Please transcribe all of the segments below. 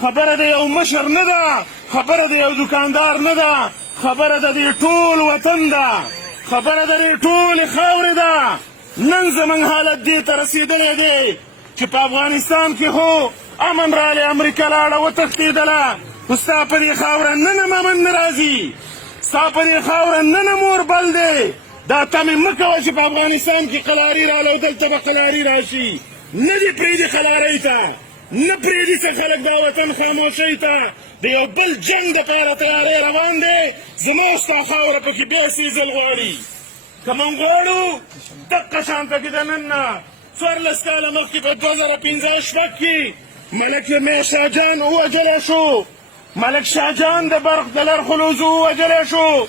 خبره د یو مشر نه ده، خبره د یو دوکاندار نه ده، خبره د دې ټول وطن ده، خبره د دې ټولې خاورې ده. نن زموږ حالت دې ته رسېدلی دی چې په افغانستان کې هو امن رالی، امریکا لاړه وتښتېدله، خو ستا په دې خاوره نن هم امن نه راځي، ستا په دې خاوره نن هم اور بل دی. دا تمې مه کوه چې په افغانستان کې قلاري راله او دلته به قلاري راشي. نه دې پرېږدي قلارۍ ته، نه پرېږدي چې خلک دا وطن خاموشۍ ته د یو بل جنګ دپاره تیاری روان دی. زما او ستا خاوره پکې بیا سېزل غواړي. که موږ غواړو دقه شان پکې د نن نه 14 کاله مخکې په 2015 کې ملک میر شاه جان ووژلی شو، ملک شاه جان د برق د لرخلوزو ووژلی شو،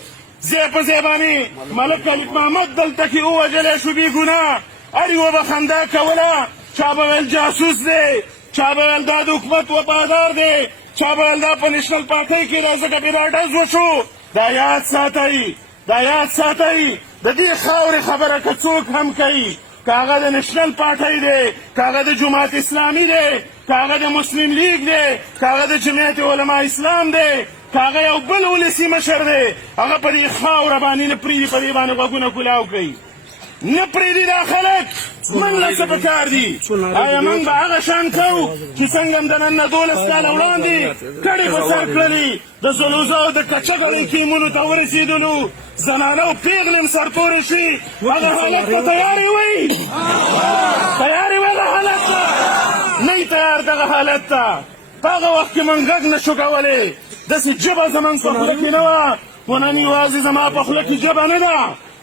ځای په ځای باندې ملک خلیف محمد دلته کې ووژلی شو بې ګناه. هر یوه به خندا کوله، چا به ویل جاسوس دی، چا به ویل دا د حکومت وفادار دی، چا به ویل دا په نیشنل پارټۍ کې دا ځکه پرې راډز وشو. دا یاد ساتئ، دا یاد ساتئ. د دې خاورې خبره که څوک هم کوي، که هغه د نیشنل پارټۍ دی، که هغه د جماعت اسلامي دی، که هغه د مسلم لیگ دی، که هغه د جمعیت علما اسلام دی، که هغه یو بل ولسي مشر دی، هغه په دې خاوره باندې نه پرېږدي په دې باندې غوږونه کلاو کوي، نه پرېږدي دا خلک. موږ له څه پکار دي؟ آیا موږ به هغه شان کوو چې څنګه هم د نن نه 12 کاله وړاندې کډې په سر کړلي، د زلوزه او د کچکړې کیمونو ته ورسېدلو، زنانو پیغلې هم سرتورې شوي، هغه حالت ته تیارې وئ؟ تیارې وئ هغه حالت ته؟ نه یې تیار دغه حالت ته. په هغه وخت کې موږ غږ نه شو کولی، داسې ژبه زموږ په خوله کې نه وه. خو نن یوازې زما په خوله کې ژبه نه ده،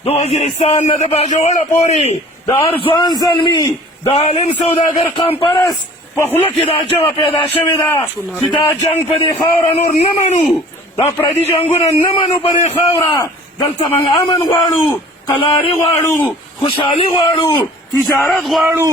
د وزیرستان نه د باجوړه پورې د هر ځوان زلمي، د عالم سوداګر قام پرست په خوله کې دا ژبه پیدا شوې ده چې دا جنګ په دې خاوره نور نه منو، دا پردي جنګونه نه منو په دې خاوره. دلته موږ امن غواړو، قلاري غواړو، خوشحالي غواړو، تجارت غواړو.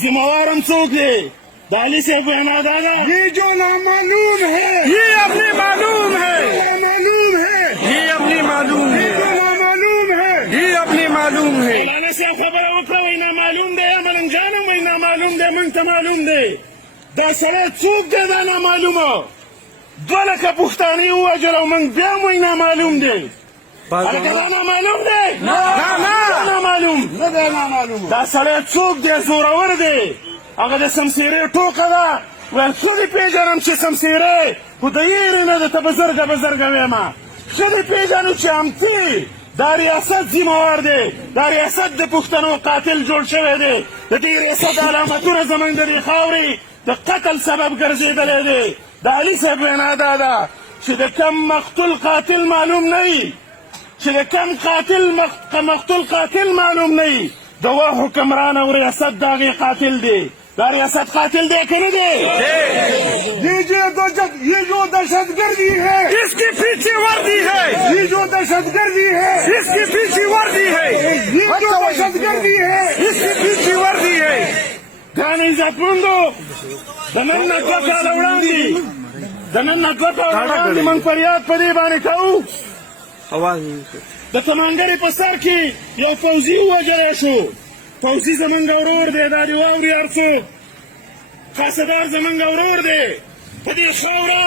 ذمہوار هم څوک دی؟ د علي صاحب وینا دا ده، یہ جو نامعلوم ہے یہ اپنی معلوم ہے، نامعلوم ہے یہ اپنی معلوم ہے، نامعلوم ہے یہ اپنی معلوم ہے. مولانا صاحب خبره وکړه وایي نامعلوم دی، ملنګ جان هم وایي نامعلوم دی، موږ ته معلوم دی. دا سړی څوک دی دا نامعلومه؟ 2 لکه پښتانه ووژل او موږ بیا هم وایي نامعلوم دی. هلکه دا نامعلوم دی؟ نه نامعلوم نه دی نامعلوم. دا سړی څوک دی؟ زورور دی. هغه د سمسیرې ټوکه ده، ویل ښه دې پېژنم چې سمسیرې، خو د یېرې نه ده ته بزرګه بزرګه ویمه، ښه دې پېژنو چې امتي دا ریاست ذمہوار دی، دا ریاست د پښتنو قاتل جوړ شوی دی. د دې ریاست علامتونه زموږ د دې خاورې د قتل سبب ګرځېدلی دی. د علي صاحب وینا دا ده چې د کم مقتول قاتل معلوم نه وي، چې د کم مقتول قاتل معلوم نه وي، د وا حکمران او ریاست د هغې قاتل دی. دا ریاست قاتل دی که نه دی؟ یہ جو دہشت گردی ہے اس کی پیچھے وردی ہے، یہ جو دہشت گردی ہے اس کی پیچھے وردی ہے، یہ جو دہشت گردی ہے اس کی پیچھے وردی ہے. ګرانو عزتمندو، د نن نه 2 کاله وړاندې موږ فریاد په دې باندې کوو، د کمانګرې په سر کې یو فوزي ووژلی شو. فوزي زمونږ ورور دی، دا دې واوري هر څوک. قاصدار زمونږ ورور دی. په دې خاوره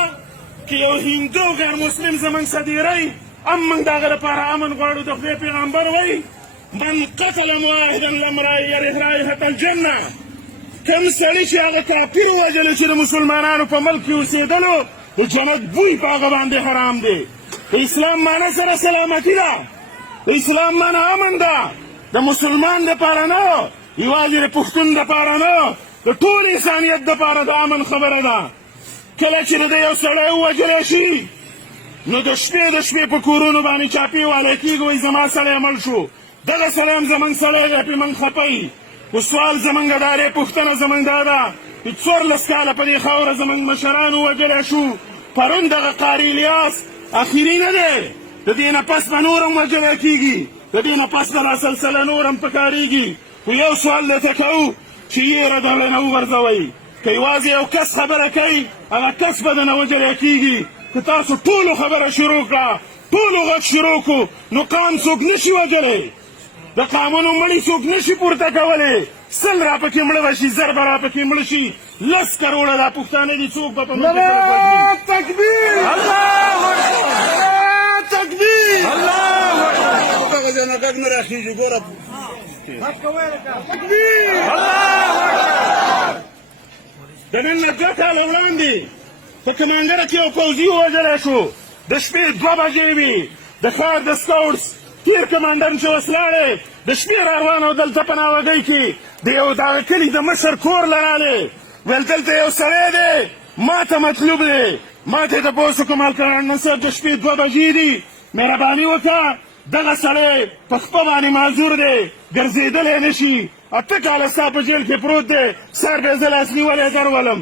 کې یو هندو غیر مسلم زمونږ صدیری هم موږ د هغه لپاره امن غواړو. د خدای پیغمبر وایي من قتل معاهدا لم یرح رایحة الجنه. کوم سړي چې هغه کافر ووژلی چې د مسلمانانو په ملک کې اوسېدلو، د جنت بوی په هغه باندې حرام دی. د اسلام معنی سره سلامتي ده، د اسلام معنی امن ده، د مسلمان دپاره نه، یوازې د پښتون دپاره نه، د ټول انسانیت دپاره د امن خبره ده. کله چې د یو سړی ووژلی شي، نو د شپې په کورونو باندې چاپې والی کېږي، وایي زما سړی مړ شو، دغه سړی هم زموږ سړی دی، پرې موږ خفه یي. خو سوال زموږ دا دی، پوښتنه زموږ دا ده چې 14 کاله په دې خاوره زموږ مشران ووژلی شو. پرون دغه قاري الیاس اخري نه دی، د دې نه پس به نور هم وژلی کېږي، د دې نه پس به دا سلسله نور هم پکارېږي. خو یو سوال درته کوو چې یېره د زړه نه وغورځوئ. که یوازې یو کس خبره کوي، هغه کس به درنه وژلی کېږي. که تاسو ټولو خبره شروع کړه، ټولو غږ شروع کړو، نو قام څوک نشي وژلی، د قامونو مړي څوک نشي پورته کولی. سل را پکې مړه به شي، زر به را پکې مړه شي، 10 کروړه دا پښتانه دي، څوک به په منځ کې الله تکبیر، الله تکبیر، الله هغه ځنه غږ نه راخېږي. ګوره تکبیر، د نن نه 2 کاله وړاندې په کمانډره کې یو پوځي ووژلی شو، د شپې 2 بجې وي، د ښار د سکاوټس تیر کمانډر چې اوس لاړی، د شپې را روان او دلته په ناوګۍ کې د یو دغه کلي د مشر کور له رالی، ویل دلته یو سړی دی ما ته مطلوب دی، ما ته یې تپوس وکړم الکرنل صاحب د شپې 2 بجې دي، مهرباني وکړه دغه سړی په خپه باندې معذور دی، ګرځېدلی نه شي، 8 کاله ستا په جیل کې پروت دی، سر به یې زه لاس نیولی درولم.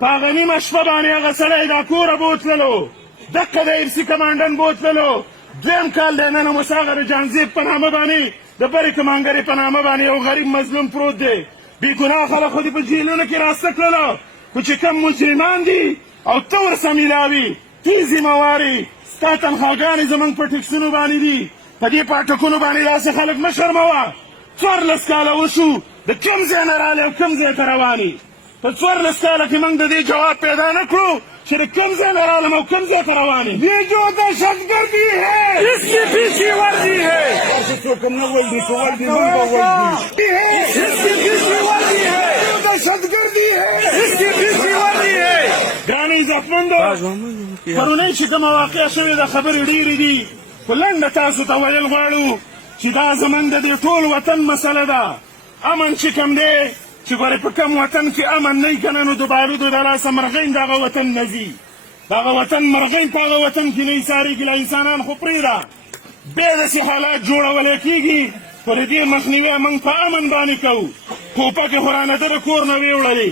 په هغه نیمه شپه باندې هغه سړی دا کوره بوتللو، دقه د ایف سي کمانډن بوتللو، 2م کال دی نن هم اوس هغه د جانزیب په نامه باندې د برې کمانګرې په نامه باندې یو غریب مظلوم پروت دی. بېګناه خلک خو دې په جیلونو کې راسته کړله، خو چې کم مجرمان دي او ته ورسه میلاوي، تی ذمهوارې ستا تنخواګانې زموږ په ټکسونو باندې دي، په دې پاټکونو باندې داسې خلک مه شرموه. 14 کاله وشو د کوم ځای نه رالی او کوم ځای ته روان یې، په 14 کاله کې موږ د دې جواب پیدا نه کړو چې د کوم ځای نه رالم او کوم ځای ته روان یې. یہ جو دہشتگردی ہے اس کی پیچھے ورزی ہے، څوک هم نه ولدي، که ولدي موږ به ولدي. اس کی پیچھے ورزی ہے، جو دہشتگردی ہے اس کی پیچھے ورزی ہے. ګرانو عزتمندو، پرونۍ چې کومه واقع شوې ده خبرې ډېرې دي، خو لنډه تاسو ته ویل غواړو چې دا زموږ د دې ټول وطن مسله ده. امن چې کوم دی چې ګورې په کوم وطن کې امن نه وي که نه، نو د بارودو د لاسه مرغۍ دغه وطن نه ځي، دغه وطن مرغۍ په هغه وطن کې نه ایسارېږي، له انسانان خو پرېږده. بیا داسې حالات جوړولی کېږي، خو د دې مخنیوی موږ په امن باندې کوو. ټوپکې خو رانه ده د کور نه ویې وړلې،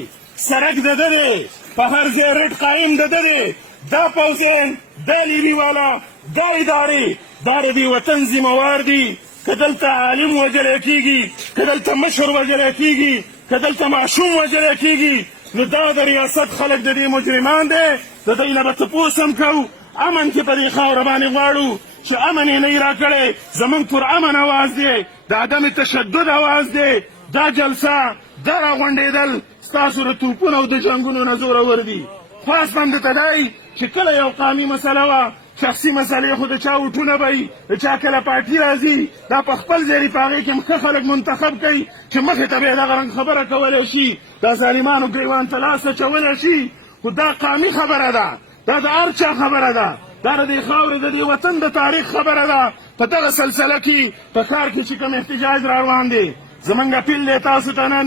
سړک د ده دی، په هر ځای رټ قایم د ده دی، دا پوځیان، دا لیري والا، دا ادارې دا د دې وطن ذمهوار دي. که دلته عالم وژلی کېږي، که دلته مشر وژلی کېږي، که دلته ماشوم وژلی کېږي، نو دا د ریاست خلک د دې مجرمان دی، د دوی نه به تپوس هم کوو. امن کې په دې خاوره باندې غواړو چې امن یې نه یې راکړی، زموږ پر امن اواز دی، د عدم تشدد اواز دی. دا جلسه، دا راغونډېدل ستاسو د توپونو او د جنګونو نه زورور دي. خاص هم درته دی چې کله یو قامي مسله وه، شخصي مسلې خو د چا وټونه به وي، د چا کله پارټي راځي، دا په خپل ځای په هغې کې هم ښه خلک منتخب کوي چې مخې ته به یې دغه رنګ خبره کولی شي، دا ظالمانو ګریوان ته لاس اچولی شي. خو دا قامي خبره ده، دا د هر چا خبره ده، دا د دې خاورې د دې وطن د تاریخ خبره ده. په دغه سلسله کې په ښار کې چې کوم احتجاج را روان دی، زموږ اپیل دی تاسو ته نن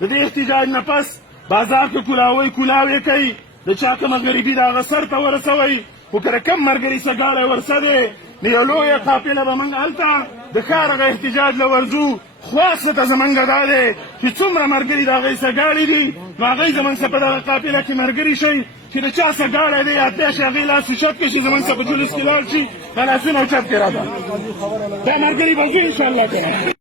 د دې احتجاج نه پس بازار کې کولاوې کوي، د چا کومه غریبي د هغه سر ته ورسوئ. خو که د کم ملګري سګالی ورسه دی، نو یو لویه قافله به موږ هلته د ښار هغه احتجاج له ورځو. خواست ته زموږ دا دی چې څومره ملګري د هغوی سګاړي دي، نو هغوی زموږ سره په دغه قافله کې ملګري شئ، چې د چا سګاړی دی اتیا شي هغوی لاس اوچت کړي چې زموږ سره په جلوس کې لاړ شي، دا لاسونه اوچت کړي راته، دا ملګري به ځو انشاءالله که